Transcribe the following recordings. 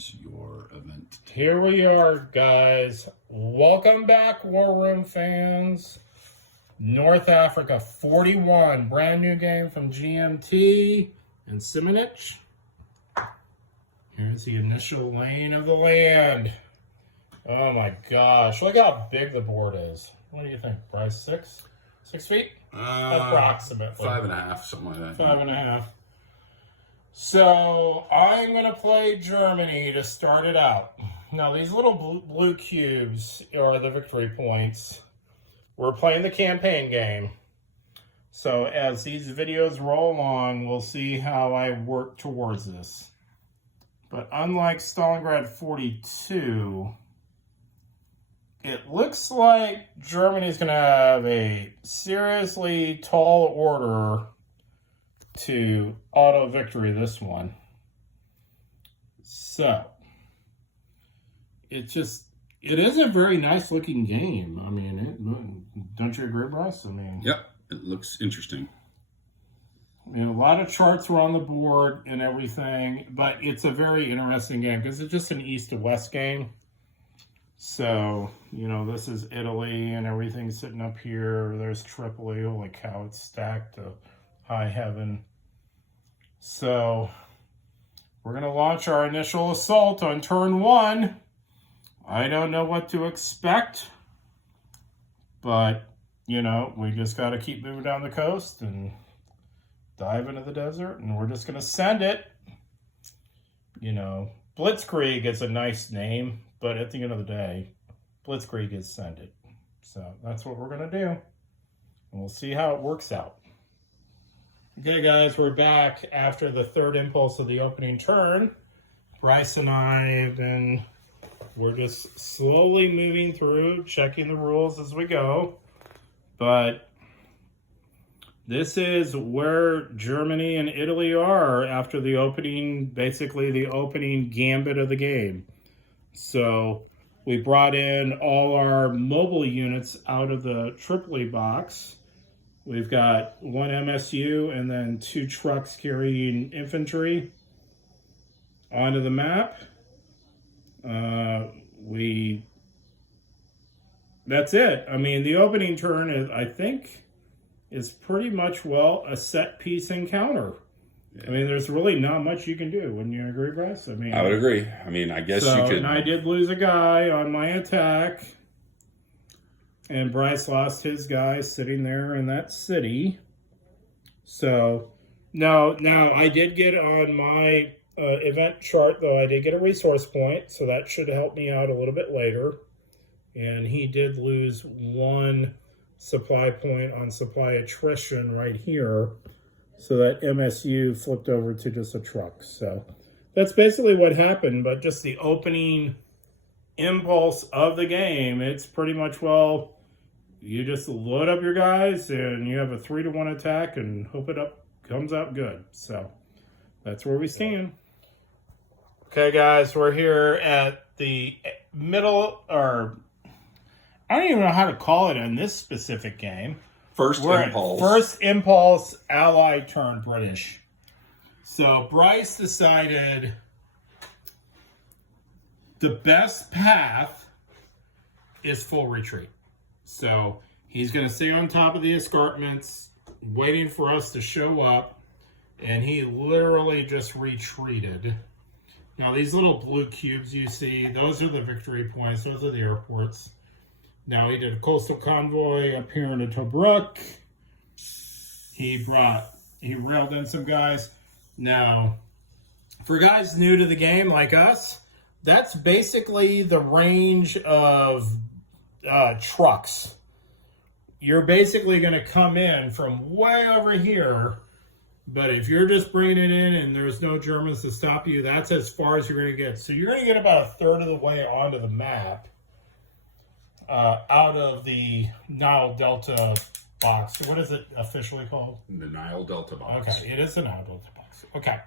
is your event. Here we are, guys. Welcome back, War Room fans. North Africa 41, brand new game from GMT and Simonich. Here's the initial laying of the land. Oh my gosh, look how big the board is. What do you think, Bryce? 6 feet? Approximately. 5.5, something like that. 5.5. So I'm going to play Germany to start it out. Now these little blue cubes are the victory points. We're playing the campaign game. So as these videos roll along, we'll see how I work towards this. But unlike Stalingrad 42, it looks like Germany's going to have a seriously tall order to auto victory this one. So it is a very nice looking game. I mean, don't you agree, Bryce? I mean, yep, it looks interesting. I mean, a lot of charts were on the board and everything, but it's a very interesting game because it's just an east to west game. So, you know, this is Italy and everything sitting up here. There's Tripoli. Holy cow, it's stacked to high heaven. So, we're going to launch our initial assault on turn 1. I don't know what to expect, but, you know, we just got to keep moving down the coast and dive into the desert, and we're just going to send it. You know, Blitzkrieg is a nice name, but at the end of the day, Blitzkrieg is send it. So that's what we're going to do, and we'll see how it works out. Okay, guys, we're back after the third impulse of the opening turn. Bryce and I we're just slowly moving through, checking the rules as we go. But this is where Germany and Italy are after the opening, basically the opening gambit of the game. So we brought in all our mobile units out of the Tripoli box. We've got 1 MSU and then 2 trucks carrying infantry onto the map. That's it. I mean, the opening turn is, I think, is pretty much, well, a set piece encounter. Yeah. I mean, there's really not much you can do. Wouldn't you agree, Bryce? I mean, I would agree. I mean, I guess you could. And I did lose a guy on my attack. And Bryce lost his guy sitting there in that city. So, now I did get on my event chart, though, I did get a resource point. So that should help me out a little bit later. And he did lose 1 supply point on supply attrition right here. So that MSU flipped over to just a truck. So that's basically what happened. But just the opening impulse of the game, it's pretty much, well, you just load up your guys and you have a 3-to-1 attack and hope it comes out good. So that's where we stand. Okay, guys, we're here at the middle, or I don't even know how to call it in this specific game. First impulse, Allied turned British. So Bryce decided the best path is full retreat. So he's going to stay on top of the escarpments, waiting for us to show up, and he literally just retreated. Now these little blue cubes you see, those are the victory points, those are the airports. Now he did a coastal convoy up here into Tobruk. He railed in some guys. Now, for guys new to the game like us, that's basically the range of trucks. You're basically going to come in from way over here, but if you're just bringing it in and there's no Germans to stop you, that's as far as you're going to get. So you're going to get about a third of the way onto the map out of the Nile Delta box. What is it officially called? The Nile Delta box. Okay, it is the Nile Delta box. Okay,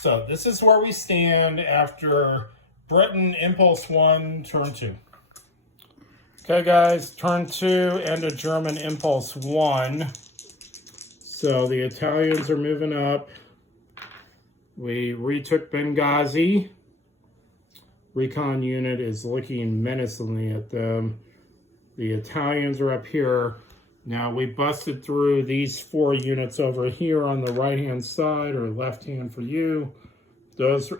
so this is where we stand after Britain Impulse 1, turn 2. Okay, guys, turn 2 and a German Impulse 1. So the Italians are moving up. We retook Benghazi. recon unit is looking menacingly at them. The Italians are up here. Now we busted through these 4 units over here on the right-hand side, or left hand for you.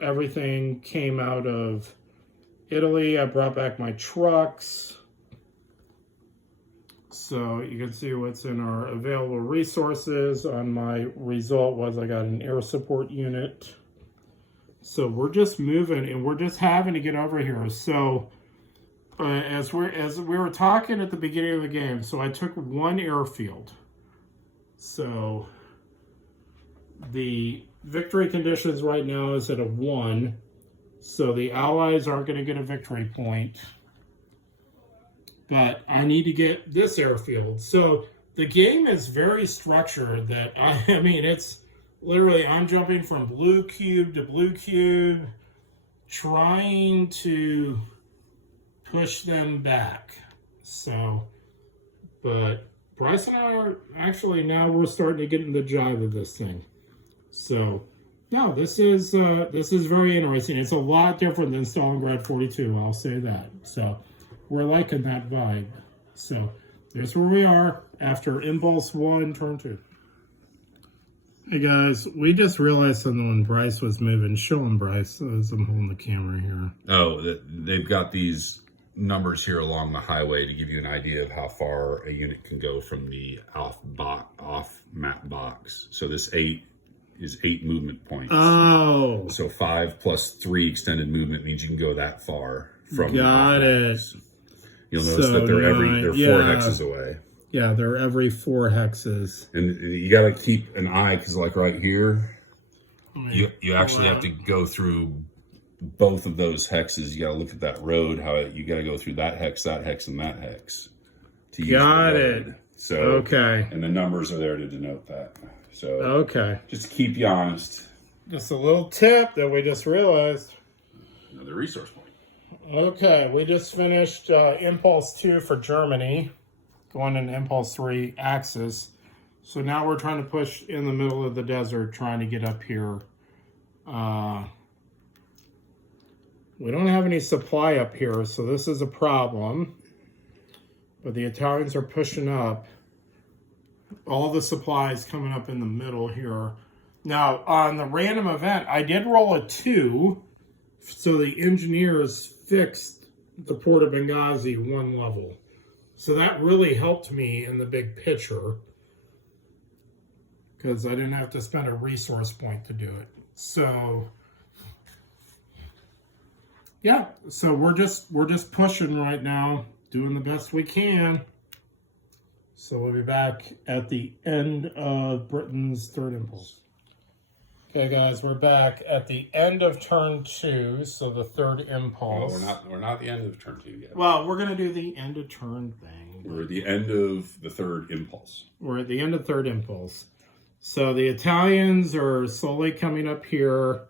Everything came out of Italy. I brought back my trucks. So you can see what's in our available resources. On my result was I got an air support unit. So we're just moving, and we're just having to get over here. So as we were talking at the beginning of the game, so I took 1 airfield. So the victory conditions right now is at a 1. So the Allies aren't going to get a victory point. But I need to get this airfield. So the game is very structured. That I mean, it's literally I'm jumping from blue cube to blue cube, trying to push them back. So, but Bryce and I are actually, now we're starting to get in the jive of this thing. So, no, this is very interesting. It's a lot different than Stalingrad 42. I'll say that. So, we're liking that vibe. So, there's where we are after Impulse 1, turn 2. Hey guys, we just realized something when Bryce was moving. Show him, Bryce, as I'm holding the camera here. Oh, they've got these numbers here along the highway to give you an idea of how far a unit can go from the off map box. So this 8 is 8 movement points. Oh. So 5 plus 3 extended movement means you can go that far from. Got it. You'll notice that they're 4 hexes away. Yeah, they're every 4 hexes. And you got to keep an eye, because like right here, you actually have to go through both of those hexes. You got to look at that road, how you got to go through that hex, and that hex to use got the it. road. So okay, and the numbers are there to denote that. So okay, just to keep you honest. Just a little tip that we just realized. Another resource point. Okay, we just finished Impulse 2 for Germany, going into Impulse 3 Axis. So now we're trying to push in the middle of the desert, trying to get up here. We don't have any supply up here, so this is a problem. But the Italians are pushing up. All the supplies coming up in the middle here. Now, on the random event, I did roll a 2, so the engineers fixed the port of Benghazi 1 level. So that really helped me in the big picture, because I didn't have to spend a resource point to do it. So yeah, so we're just pushing right now, doing the best we can. So we'll be back at the end of Britain's 3rd impulse. Okay, guys, we're back at the end of turn 2, so the 3rd impulse. Well, we're not at the end of turn 2 yet. Well, we're gonna do the end of turn thing. We're at the end of the 3rd impulse. We're at the end of 3rd impulse. So the Italians are slowly coming up here.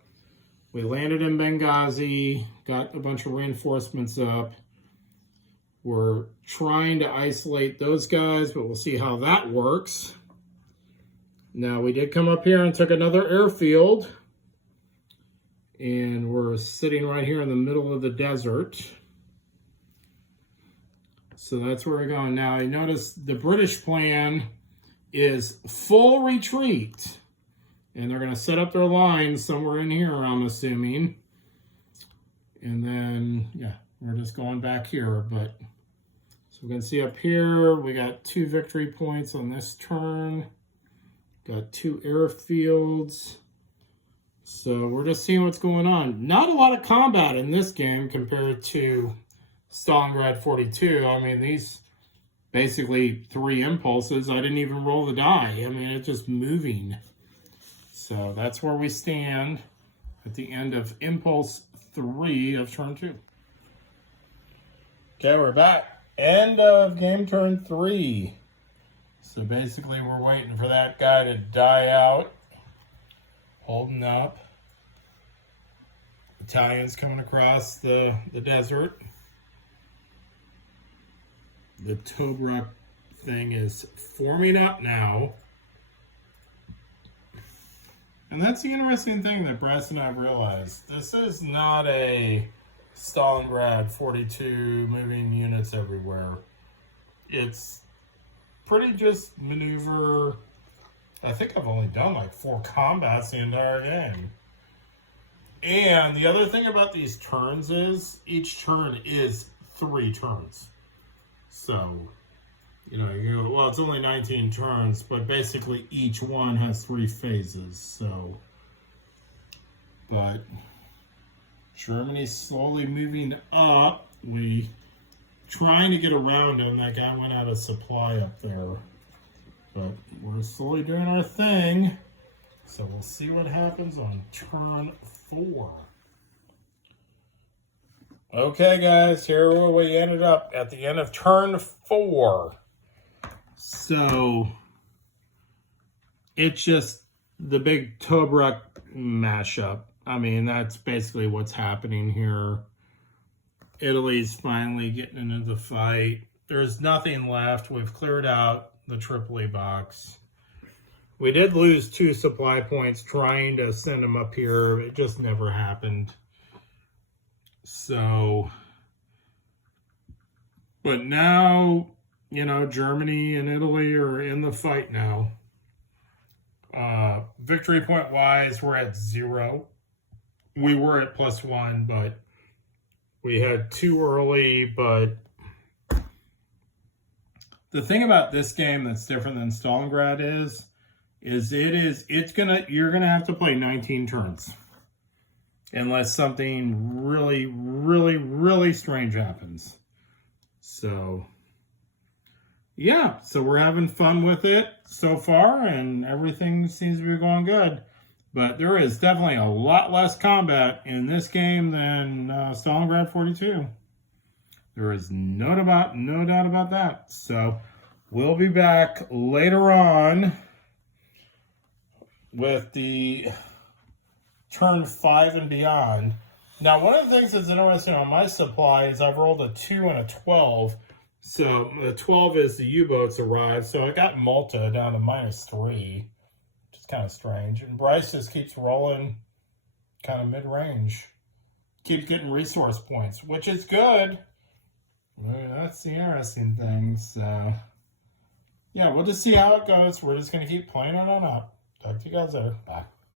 We landed in Benghazi, got a bunch of reinforcements up. We're trying to isolate those guys, but we'll see how that works. Now, we did come up here and took another airfield. And we're sitting right here in the middle of the desert. So that's where we're going. Now, I notice the British plan is full retreat. And they're going to set up their lines somewhere in here, I'm assuming. And then, yeah, we're just going back here. But so we can see up here, we got 2 victory points on this turn. Got 2 airfields. So we're just seeing what's going on. Not a lot of combat in this game compared to Stalingrad 42. I mean, these basically 3 impulses. I didn't even roll the die. I mean, it's just moving. So that's where we stand at the end of Impulse 3 of turn 2. Okay, we're back. End of game turn 3. So basically we're waiting for that guy to die out. Holding up. Italians coming across the desert. The Tobruk thing is forming up now. And that's the interesting thing that Bryce and I have realized. This is not a Stalingrad 42, moving units everywhere. It's pretty just maneuver. I think I've only done like 4 combats the entire game. And the other thing about these turns is each turn is 3 turns. So, you go, well, it's only 19 turns, but basically each one has 3 phases. So, but Germany's slowly moving up. We trying to get around him. That guy went out of supply up there. But we're slowly doing our thing. So we'll see what happens on turn 4. Okay, guys, here we ended up at the end of turn 4. So it's just the big Tobruk mashup. I mean, that's basically what's happening here. Italy's finally getting into the fight. There's nothing left. We've cleared out the Tripoli box. We did lose 2 supply points trying to send them up here. It just never happened. So, but now, Germany and Italy are in the fight now. Victory point wise, we're at 0. We were at +1, but we had 2 early, but the thing about this game that's different than Stalingrad is you're gonna have to play 19 turns. Unless something really, really, really strange happens. So, yeah. So we're having fun with it so far, and everything seems to be going good. But there is definitely a lot less combat in this game than Stalingrad 42. There is no doubt about that. So we'll be back later on with the turn 5 and beyond. Now, one of the things that's interesting on my supply is I've rolled a 2 and a 12. So the 12 is the U-boats arrived. So I got Malta down to -3, which is kind of strange. And Bryce just keeps rolling kind of mid-range. Keeps getting resource points, which is good. That's the interesting thing. So, yeah, we'll just see how it goes. We're just going to keep playing it on up. Talk to you guys later. Bye.